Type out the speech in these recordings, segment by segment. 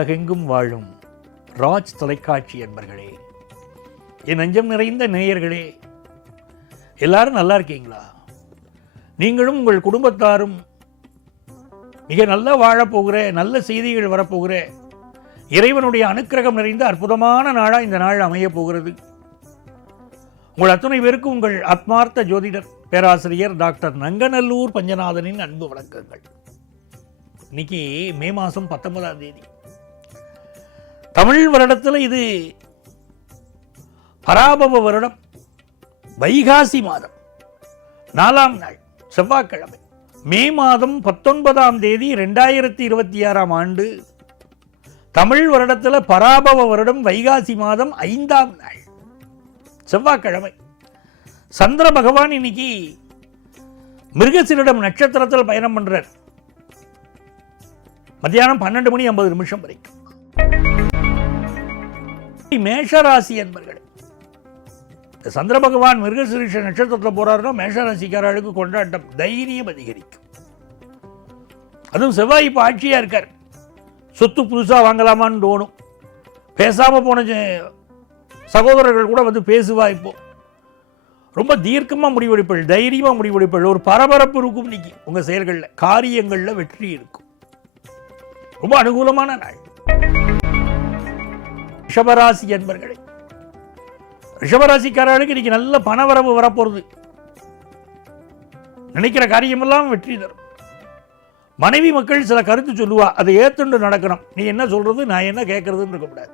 உலகெங்கும் வாழும் ராஜ் தொலைக்காட்சி என்பர்களே, என் நெஞ்சம் நிறைந்த நேயர்களே, எல்லாரும் நல்லா இருக்கீங்களா? நீங்களும் உங்கள் குடும்பத்தாரும் மிக நல்லா வாழப்போகிற, நல்ல செய்திகள் வரப்போகிற, இறைவனுடைய அனுக்கிரகம் நிறைந்த அற்புதமான நாளாக இந்த நாள் அமையப் போகிறது. உங்கள் அத்துணை பேருக்கு உங்கள் ஆத்மார்த்த ஜோதிடர் பேராசிரியர் டாக்டர் நங்கநல்லூர் பஞ்சநாதனின் அன்பு வணக்கங்கள். இன்னைக்கு மே மாதம் 19ஆம் தேதி, தமிழ் வருடத்தில் இது பராபவ வருடம், வைகாசி மாதம் 4ஆம் நாள் செவ்வாய்க்கிழமை, மே மாதம் 19ஆம் தேதி 2026ஆம் ஆண்டு, தமிழ் வருடத்தில் பராபவ வருடம், வைகாசி மாதம் 5ஆம் நாள் செவ்வாய்க்கிழமை. சந்திர பகவான் இன்னைக்கு மிருகசீரிடம் நட்சத்திரத்தில் பயணம் பண்றார். மத்தியானம் 12:50 வரைக்கும். மேஷராசி என்பர்களே, சந்திர பகவான் மிருகசீரிஷ நட்சத்திரத்தில் போறாருன்னா மேஷராசிக்காரர்களுக்கு கொண்டாட்டம், தைரியம் அதிகரிக்கும். அதுவும் செவ்வாய் இப்போ ஆட்சியா இருக்கார். சொத்து புதுசாக வாங்கலாமான்னு தோணும். பேசாம போன சகோதரர்கள் கூட வந்து பேசுவா. இப்போ ரொம்ப தீர்க்கமாக முடிவெடுப்பள், தைரியமாக முடிவெடுப்பள். ஒரு பரபரப்பு இருக்கும் இன்னைக்கு உங்கள் செயல்களில், காரியங்களில் வெற்றி இருக்கும். ரொம்ப அனுகூலமான நாள். ரிஷபராசி என்பர்களே, ரிஷபராசிக்காரர்களுக்கு இன்னைக்கு நல்ல பணவரவு வரப்போறது. நினைக்கிற காரியமெல்லாம் வெற்றி தரும். மனைவி மக்கள் சில கருத்து சொல்லுவா, அதை ஏத்துண்டு நடக்கணும். நீ என்ன சொல்றது, நான் என்ன கேட்கறதுன்னு இருக்கக்கூடாது.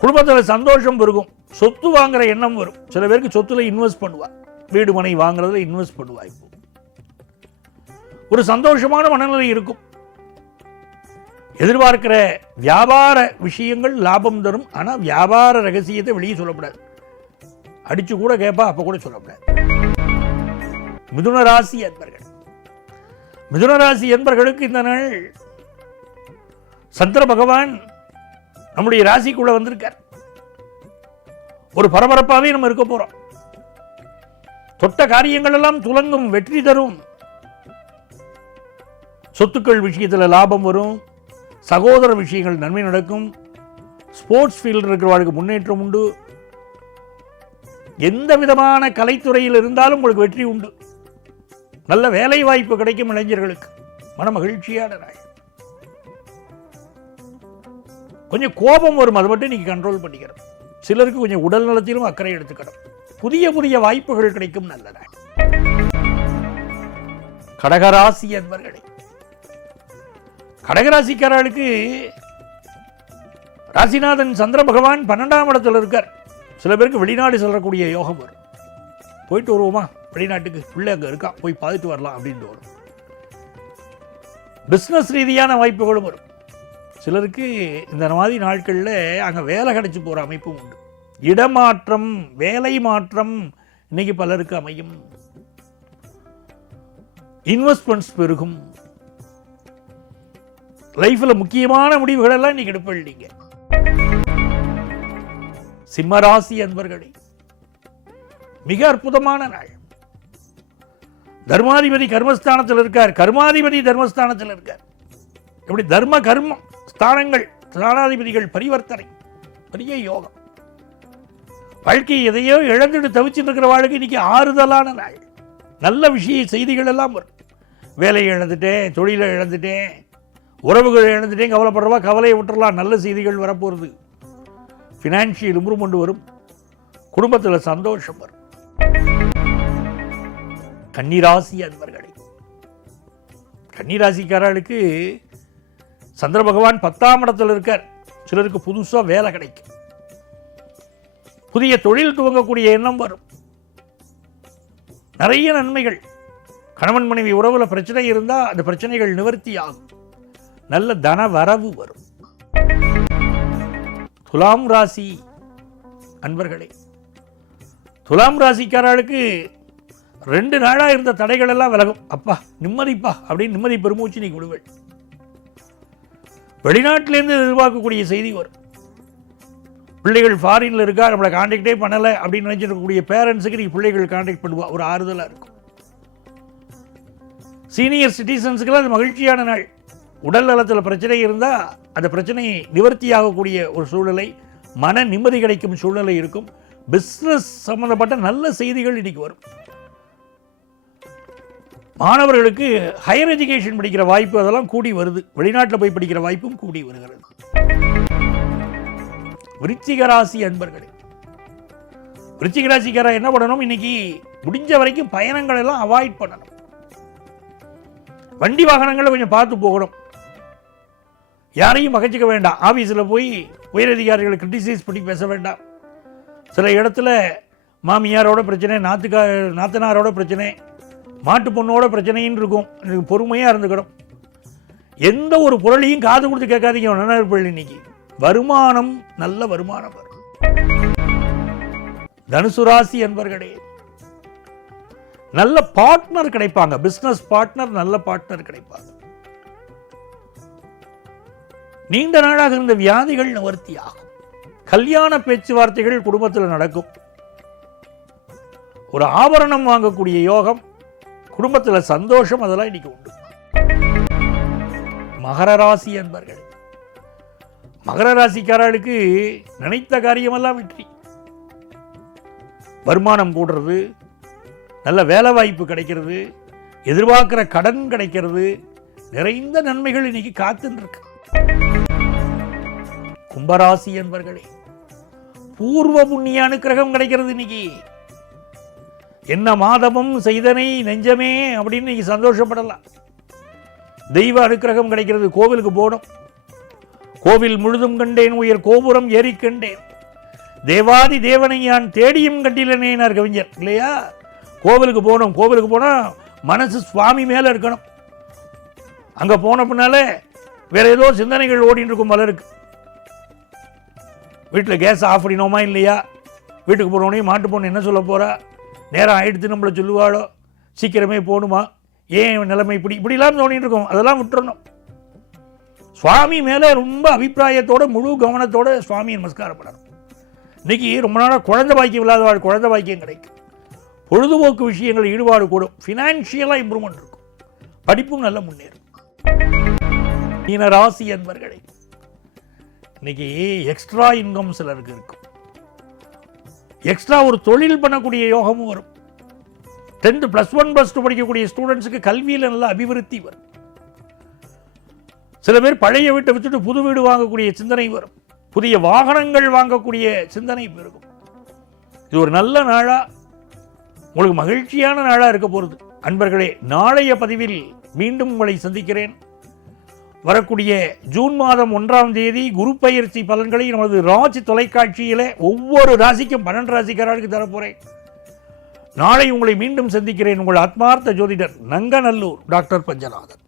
குடும்பத்தில் சந்தோஷம் பெருகும். சொத்து வாங்குற எண்ணம் வரும். சில பேருக்கு சொத்துல இன்வெஸ்ட் பண்ணுவா, வீடு மனை வாங்குறதுல இன்வெஸ்ட் பண்ணுவா. இப்போ ஒரு சந்தோஷமான மனநிலை இருக்கும். எதிர்பார்க்கிற வியாபார விஷயங்கள் லாபம் தரும். ஆனால் வியாபார ரகசியத்தை வெளியே சொல்லக்கூடாது. அடிச்சு கூட கேட்பா, அப்ப கூட சொல்லக்கூடாது. மிதுன ராசி என்பர்கள், மிதுன ராசி என்பர்களுக்கு இந்த நாள் சந்திர பகவான் நம்முடைய ராசிக்குள்ள வந்திருக்கார். ஒரு பரபரப்பாகவே நம்ம இருக்க போறோம். தொட்ட காரியங்கள் எல்லாம் துலங்கும், வெற்றி தரும். சொத்துக்கள் விஷயத்தில் லாபம் வரும். சகோதர விஷயங்கள் நன்மை நடக்கும். ஸ்போர்ட்ஸ் ஃபீல்டில் இருக்கிறவர்களுக்கு முன்னேற்றம் உண்டு. எந்த விதமான கலைத்துறையில் இருந்தாலும் உங்களுக்கு வெற்றி உண்டு. நல்ல வேலை வாய்ப்பு கிடைக்கும் இளைஞர்களுக்கு. மன மகிழ்ச்சியான நாள். கொஞ்சம் கோபம் வரும், அதை மட்டும் நீங்க கண்ட்ரோல் பண்ணிக்கிறோம். சிலருக்கு கொஞ்சம் உடல் நலத்திலும் அக்கறை எடுத்துக்கணும். புதிய புதிய வாய்ப்புகள் கிடைக்கும். நல்ல நாள். கடகராசி என்பர்களே, கடகராசிக்காரர்களுக்கு ராசிநாதன் சந்திர பகவான் 12ஆம் இடத்துல இருக்கார். சில பேருக்கு வெளிநாடு செல்லக்கூடிய யோகம் வரும். போயிட்டு வருவோமா வெளிநாட்டுக்கு, பிள்ளை அங்கே இருக்கா, போய் பார்த்துட்டு வரலாம் அப்படின்னு வரும். பிஸ்னஸ் ரீதியான வாய்ப்புகளும் வரும். சிலருக்கு இந்த மாதிரி நாட்களில் அங்கே வேலை கிடைச்சி போகிற அமைப்பும் உண்டு. இடமாற்றம், வேலை மாற்றம் இன்னைக்கு பலருக்கு அமையும். இன்வெஸ்ட்மெண்ட்ஸ் பெருகும். லைஃப்ல முக்கியமான முடிவுகள் எல்லாம் இன்னைக்கு எடுப்பீங்க. சிம்மராசி அன்பர்களே, மிக அற்புதமான நாள். தர்மாதிபதி கர்மஸ்தானத்தில் இருக்கார். கர்மாதிபதி தர்மஸ்தானத்தில் இருக்கார். எப்படி தர்ம கர்மம் ஸ்தானங்கள், ஸ்தானாதிபதிகள் பரிவர்த்தனை, பெரிய யோகம். வாழ்க்கை எதையோ இழந்துட்டு தவிச்சுட்டு இருக்கிற வாழ்க்கை இன்னைக்கு ஆறுதலான நாள். நல்ல விஷய செய்திகள் எல்லாம் வரும். வேலையை இழந்துட்டேன், தொழிலை இழந்துட்டேன், உறவுகள் இழந்துட்டேன், கவலைப்படுறவா கவலையை விட்டுறலாம். நல்ல செய்திகள் வரப்போகிறது. ஃபினான்ஷியல் இம்ப்ரூவ்மெண்ட் வரும். குடும்பத்தில் சந்தோஷம் வரும். கன்னிராசி அன்பர்களே, கன்னிராசிக்காரர்களுக்கு சந்திர பகவான் 10ஆம் இடத்தில் இருக்கார். சிலருக்கு புதுசாக வேலை கிடைக்கும். புதிய தொழில் துவங்கக்கூடிய எண்ணம் வரும். நிறைய நன்மைகள். கணவன் மனைவி உறவுல பிரச்சனை இருந்தால் அந்த பிரச்சனைகள் நிவர்த்தி ஆகும். நல்ல தன வரவு வரும். துலாம் ராசி அன்பர்களே, துலாம் ராசிக்காரர்களுக்கு 2 நாளாக இருந்த தடைகள் எல்லாம் விலகும். அப்பா நிம்மதிப்பா அப்படின்னு நிம்மதி பெருமூச்சு நீ விடுவேள். வெளிநாட்டிலேருந்து எதிர்பார்க்கக்கூடிய செய்தி வரும். பிள்ளைகள் ஃபாரின்ல இருக்கா, நம்மளை கான்டாக்டே பண்ணலை அப்படின்னு நினைச்சிருக்கக்கூடிய பேரண்ட்ஸுக்கு நீங்கள் பிள்ளைகள் கான்டாக்ட் பண்ணுவா. ஒரு ஆறுதலாக இருக்கும். சீனியர் சிட்டிசன்ஸுக்கெல்லாம் அது மகிழ்ச்சியான நாள். உடல் நலத்தில் பிரச்சனை இருந்தால் அந்த பிரச்சனையை நிவர்த்தியாகக்கூடிய ஒரு சூழ்நிலை, மன நிம்மதி கிடைக்கும் சூழ்நிலை இருக்கும். பிஸ்னஸ் சம்மந்தப்பட்ட நல்ல செய்திகள் இன்னைக்கு வரும். மாணவர்களுக்கு ஹையர் எஜுகேஷன் படிக்கிற வாய்ப்பு அதெல்லாம் கூடி வருது. வெளிநாட்டில் போய் படிக்கிற வாய்ப்பும் கூடி வருகிறது. விருச்சிக ராசி அன்பர்களே, விருச்சிக ராசிக்கார என்ன பண்ணணும், இன்னைக்கு முடிஞ்ச வரைக்கும் பயணங்கள் எல்லாம் அவாய்ட் பண்ணணும். வண்டி வாகனங்களை கொஞ்சம் பார்த்து போகணும். யாரையும் பகைச்சிக்க வேண்டாம். ஆஃபீஸில் போய் உயரதிகாரிகளை கிரிட்டிசைஸ் பண்ணி பேச வேண்டாம். சில இடத்துல மாமியாரோட பிரச்சனை, நாத்தனாரோட பிரச்சனை, மாட்டு பொண்ணோட பிரச்சனைன்னு இருக்கும். பொறுமையாக இருந்துக்கணும். எந்த ஒரு பொருளையும் காது கொடுத்து கேட்காதீங்க. நண்பர்கள், இன்னைக்கு வருமானம், நல்ல வருமானம் வரும். தனுசு ராசி அன்பர்களே, நல்ல பார்ட்னர் கிடைப்பாங்க. பிசினஸ் பார்ட்னர், நல்ல பார்ட்னர் கிடைப்பாங்க. நீண்ட நாளாக இருந்த வியாதிகள் நிவர்த்தி ஆகும். கல்யாண பேச்சுவார்த்தைகள் குடும்பத்தில் நடக்கும். ஒரு ஆபரணம் வாங்கக்கூடிய யோகம், குடும்பத்தில் சந்தோஷம், அதெல்லாம் இன்னைக்கு உண்டு. மகர ராசி அன்பர்கள், மகர ராசிக்காரர்களுக்கு நினைத்த காரியமெல்லாம் வெற்றி. வருமானம் கூடுறது, நல்ல வேலை வாய்ப்பு கிடைக்கிறது, எதிர்பார்க்கிற கடன் கிடைக்கிறது, நிறைந்த நன்மைகள் இன்னைக்கு காத்துன்னு இருக்கு. கும்பராசி என்பர்களே, பூர்வ புண்ணிய அனுக்கிரகம் கிடைக்கிறது. இன்னைக்கு என்ன மாதமும் செய்தனை நெஞ்சமே அப்படின்னு இன்னைக்கு சந்தோஷப்படலாம். தெய்வ அனுக்கிரகம் கிடைக்கிறது. கோவிலுக்கு போனோம். கோவில் முழுதும் கண்டேன், உயர் கோபுரம் ஏறி கண்டேன், தேவாதி தேவனை யான் தேடியும் கண்டிலனேனார் கவிஞர் இல்லையா? கோவிலுக்கு போனோம். கோவிலுக்கு போனால் மனசு சுவாமி மேலே இருக்கணும். அங்கே போன பின்னால வேற ஏதோ சிந்தனைகள் ஓடிட்டு இருக்கும் பலருக்கு. வீட்டில் கேஸ் ஆஃப் பண்ணினோமா இல்லையா, வீட்டுக்கு போனோடனே மாட்டு பொண்ணு என்ன சொல்ல போகிறா, நேரம் ஆயிடுத்து நம்மளை சொல்லுவாளோ, சீக்கிரமே போகணுமா, ஏன் நிலைமை இப்படிலாம் தோணிட்டு இருக்கும். அதெல்லாம் விட்டுறணும். சுவாமி மேலே ரொம்ப அபிப்பிராயத்தோட, முழு கவனத்தோட சுவாமியை நமஸ்காரம் பண்ணணும். இன்னைக்கு ரொம்ப நாளாக குழந்தை பாக்கியம் இல்லாதவாள் குழந்தை பாக்கியம் கிடைக்கும். பொழுதுபோக்கு விஷயங்கள் ஈடுபாடு கூடும். ஃபினான்ஷியலாக இம்ப்ரூவ்மெண்ட் இருக்கும். படிப்பும் நல்ல முன்னேறும். மீன ராசி என்பர்களே, இன்னைக்கு எக்ஸ்ட்ரா இன்கம் சிலருக்கு இருக்கும். எக்ஸ்ட்ரா ஒரு தொழில் பண்ணக்கூடிய யோகமும் வரும். 10th +1 +2 படிக்கக்கூடிய ஸ்டூடெண்ட்ஸுக்கு கல்வியில் நல்ல அபிவிருத்தி வரும். சில பேர் பழைய வீட்டை வச்சுட்டு புது வீடு வாங்கக்கூடிய சிந்தனை வரும். புதிய வாகனங்கள் வாங்கக்கூடிய சிந்தனை பெருகும். இது ஒரு நல்ல நாளா, உங்களுக்கு மகிழ்ச்சியான நாளாக இருக்க போகிறது. அன்பர்களே, நாளைய பதிவில் மீண்டும் உங்களை சந்திக்கிறேன். வரக்கூடிய ஜூன் மாதம் 1ஆம் தேதி குரு பயிற்சி பலன்களை நமது ராஜ் தொலைக்காட்சியில் ஒவ்வொரு ராசிக்கும் 12 ராசிக்காரர்களுக்கு தரப்போகிறேன். நாளை உங்களை மீண்டும் சந்திக்கிறேன். உங்கள் ஆத்மார்த்த ஜோதிடர் நங்கநல்லூர் டாக்டர் பஞ்சநாதன்.